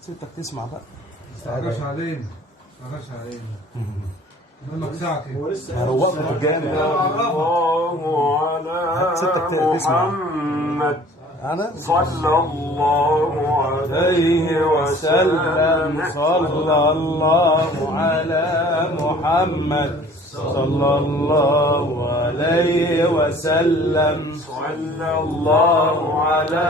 ستك تسمع بقى. مستعجلش علينا مستعجلش علينا. قدامك ساعة كده. هروقكم جامد. الله على ستك تسمع. محمد انا صلى الله عليه وسلم. صلى الله على محمد صلى الله عليه وسلم. صلى الله على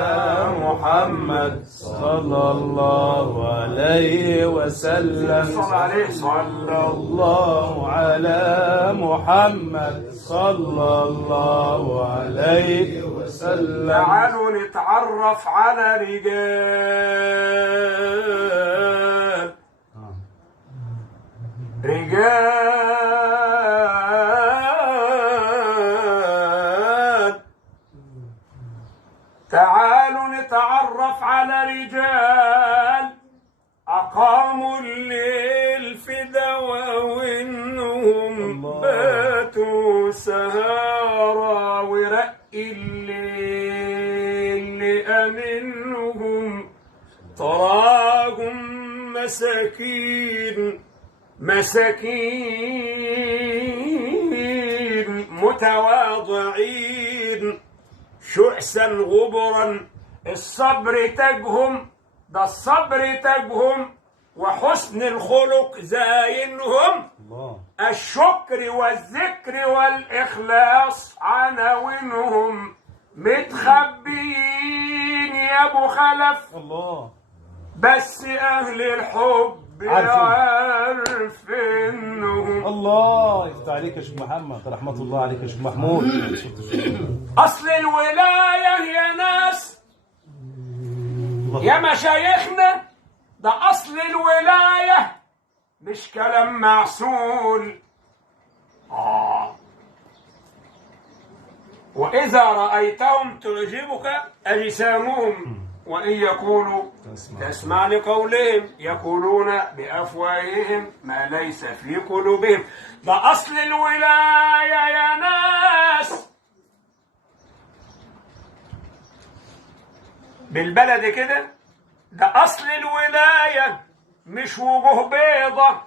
محمد صلى الله عليه وسلم. صلى عليه صلى الله على محمد صلى الله عليه وسلم. تعالوا نتعرف على رجال تعالوا نتعرف على رجال أقاموا الليل في دوا وإنهم باتوا سهارا ورق الليل لأمنهم تراهم مساكين متواضعين شعثا غبرا. الصبر تاجهم، ده الصبر تاجهم، وحسن الخلق زاينهم. الشكر والذكر والإخلاص عناوينهم. متخبيين يا أبو خلف الله، بس أهل الحب عارفينهم. الله يفتح عليك يا شيخ محمد، رحمة الله عليك يا شيخ محمود. أصل الولاية يا ناس يا مشايخنا، ده أصل الولاية مش كلام معسول. وإذا رأيتهم تعجبك أجسامهم وإن يقولوا تسمع لقولهم يقولون بأفواههم ما ليس في قلوبهم. ده أصل الولاية يا ناس. بالبلد كده، ده أصل الولاية مش وجوه بيضة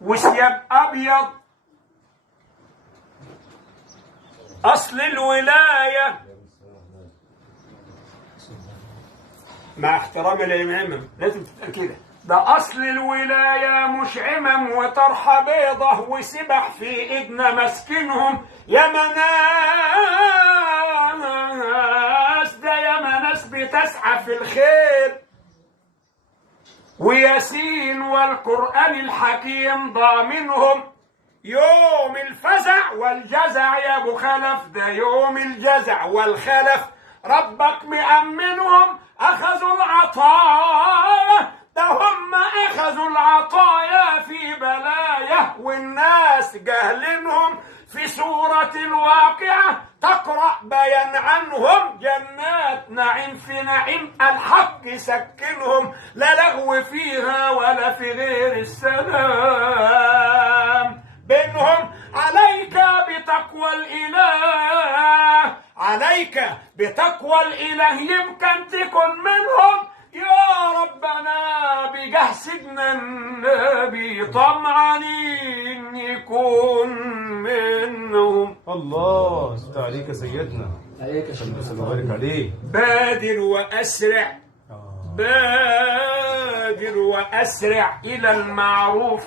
وثياب أبيض. أصل الولاية مع احترامي للعمم لازم تتقال كده، ده أصل الولاية مش عمم وطرحة بيضة وسبح في إيدنا ماسكينهم. يا مناس، ده يا مناس بتسعى في الخير. وياسين والقرآن الحكيم ضامنهم. يوم الفزع والجزع يا أبو خلف، ده يوم الجزع والخلف. ربك مأمنهم. أخذوا العطايا، ده هم أخذوا العطايا في بلايا والناس جهلنهم. في سورة الواقعة تقرأ بيان عنهم. جنات نعيم في نعيم الحق سكنهم. لا لغو فيها ولا في غير السلام بينهم. عليك بتقوى الإله، عليك بتقوى الإله يمكن تكون منهم. يا ربنا بجاه سيدنا النبي طمعانين يكون منهم. الله يفتح عليك يا سيدنا، عليك يا شيخ. الله يبارك عليك. بادر وأسرع، بادر وأسرع إلى المعروف